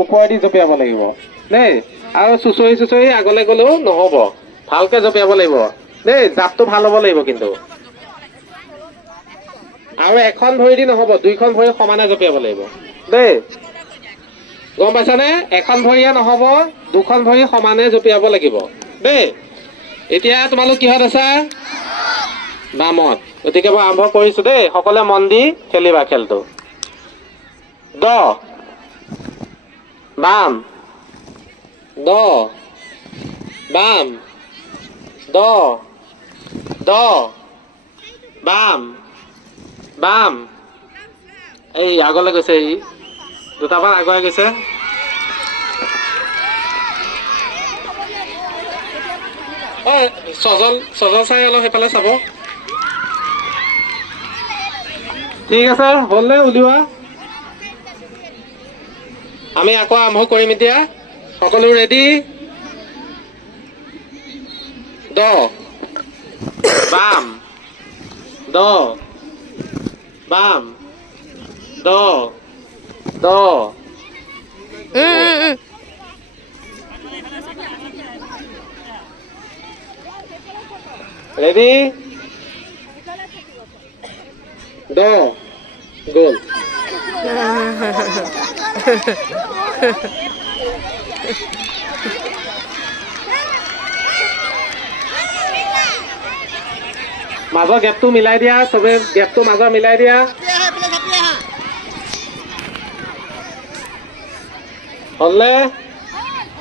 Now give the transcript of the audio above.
ওপৰেদি জঁপিয়াব লাগিব দেই আৰু চুচৰি আগলৈ গ'লেও নহ'ব ভালকে জঁপিয়াব লাগিব দেই জাপটো ভাল হ'ব লাগিব কিন্তু আৰু এখন ভৰি দি নহ'ব দুইখন ভৰি সমানে জঁপিয়াব লাগিব দেই গম পাইছানে এখন ভৰিয়ে নহ'ব দুখন ভৰি সমানে জঁপিয়াব লাগিব দেই এতিয়া তোমালোক কিহত আছা বামত গতিকে মই আৰম্ভ কৰিছো দেই সকলোৱে মন দি খেলিবা খেলটো দ বাম দ বাম দ দ বাম বাম এই আগলৈ গৈছে এই দুটামান আগুৱাই গৈছে সজল চাই অলপ সেইফালে চাব ঠিক আছে হ'লনে উলিওৱা আমি আকৌ আৰম্ভ কৰিম এতিয়া সকলো ৰেডি দ বাম দ বাম দ দ ৰেডি দ গ'ল মাজৰ গেপটো মিলাই দিয়া চবে গেপটো মাজৰ মিলাই দিয়া হ'লনে